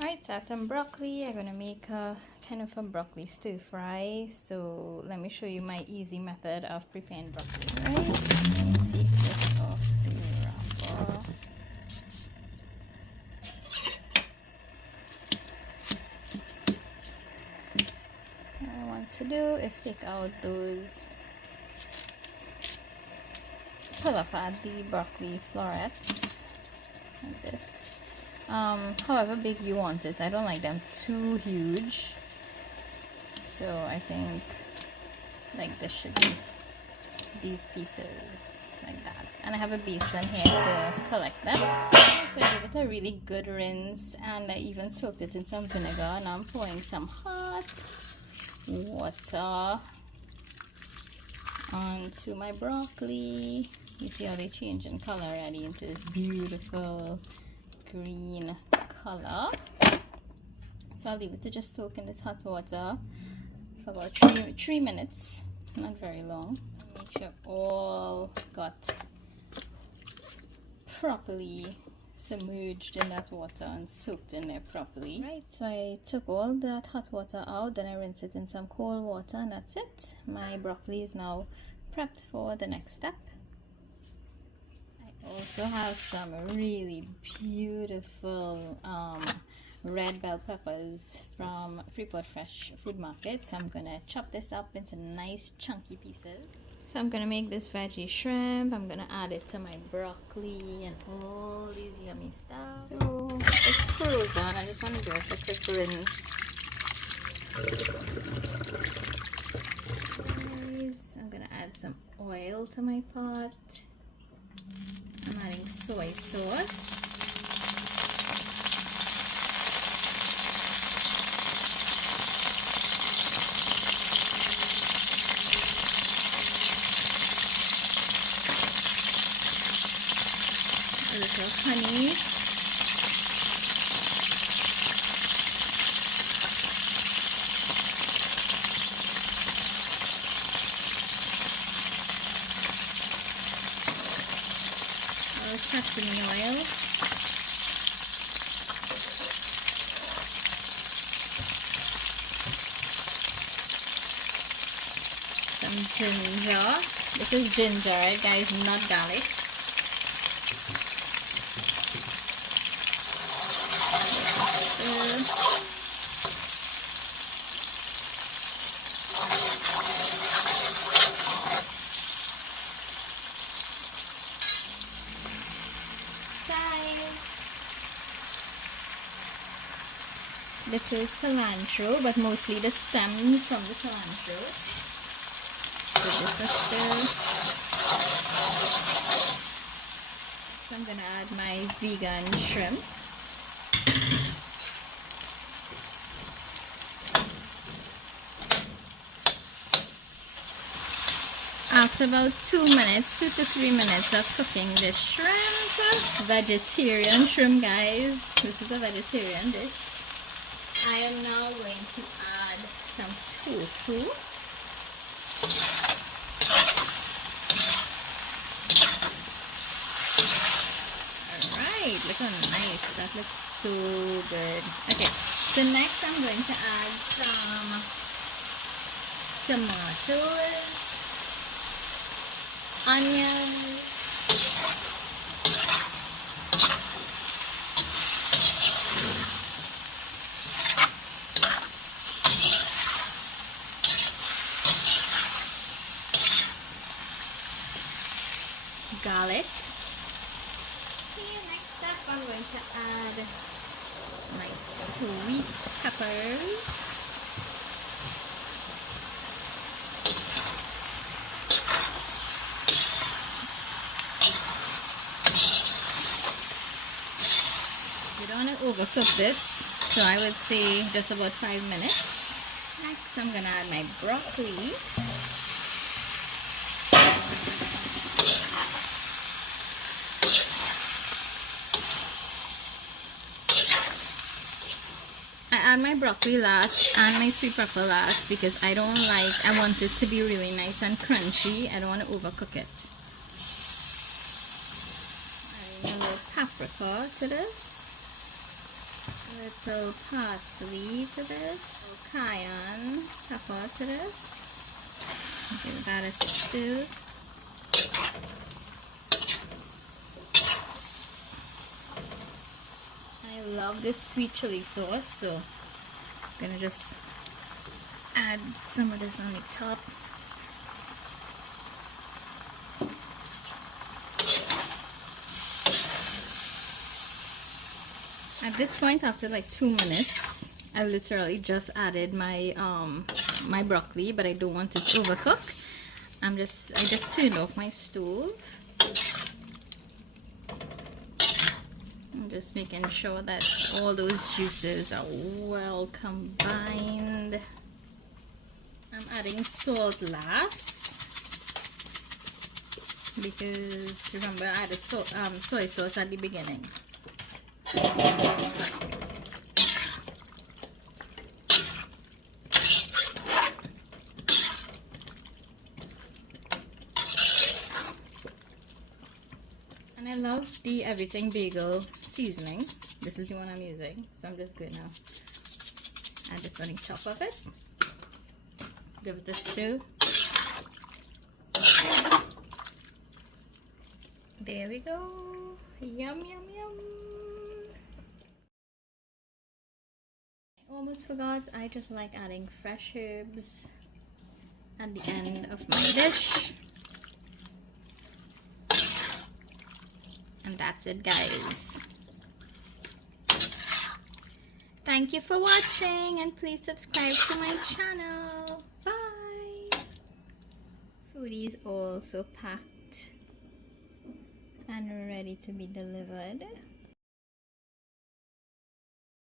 Alright, so I have some broccoli. I'm gonna make a kind of a broccoli stir fry. So let me show you my easy method of preparing broccoli. Right, let me take this off the wrapper. What I want to do is take out those, pull apart the broccoli florets like this. However big you want it. I don't like them too huge, so I think like this should be these pieces like that. And I have a basin here to collect them. So I give it a really good rinse, and I even soaked it in some vinegar. Now I'm pouring some hot water onto my broccoli. You see how they change in color already into this beautiful green color. So I'll leave it to just soak in this hot water for about 3 minutes, not very long. Make sure all got properly submerged in that water and soaked in there properly. Right, so I took all that hot water out, then I rinsed it in some cold water, and that's it. My broccoli is now prepped for the next step. Also have some really beautiful red bell peppers from Freeport Fresh Food Market. So I'm gonna chop this up into nice chunky pieces. So I'm gonna make this veggie shrimp. I'm gonna add it to my broccoli and all these yummy stuff. So it's frozen. I just want to give it a quick rinse. I'm gonna add some oil to my pot. I'm adding soy sauce. A little honey. Sesame oil, some ginger. This is ginger, right, guys, not garlic. This is cilantro, but mostly the stems from the cilantro. Give this a stir. So I'm gonna add my vegan shrimp. After about 2 minutes, 2 to 3 minutes of cooking this shrimp, vegetarian shrimp, guys. This is a vegetarian dish. I am now going to add some tofu. Alright, look how nice. That looks so good. Okay, so next I'm going to add some tomatoes, onions, garlic. Okay, next up I'm going to add my sweet peppers. You don't want to overcook this, so I would say just about 5 minutes. Next I'm going to add my broccoli. I add my broccoli last and my sweet pepper last because I want it to be really nice and crunchy. I don't want to overcook it. Adding a little paprika to this. Little parsley to this, cayenne pepper to this. Give that a stir. I love this sweet chili sauce, so I'm gonna just add some of this on the top. At this point, after like 2 minutes, I literally just added my my broccoli, but I don't want it to overcook. I just turned off my stove. I'm just making sure that all those juices are well combined. I'm adding salt last because remember I added soy sauce at the beginning. And I love the everything bagel seasoning. This is the one I'm using, so I'm just going to add this on the top of it. Give it a stir. There we go. Yum, yum, yum. I almost forgot, I just like adding fresh herbs at the end of my dish. And that's it, guys. Thank you for watching, and please subscribe to my channel. Bye. Food is also packed and ready to be delivered.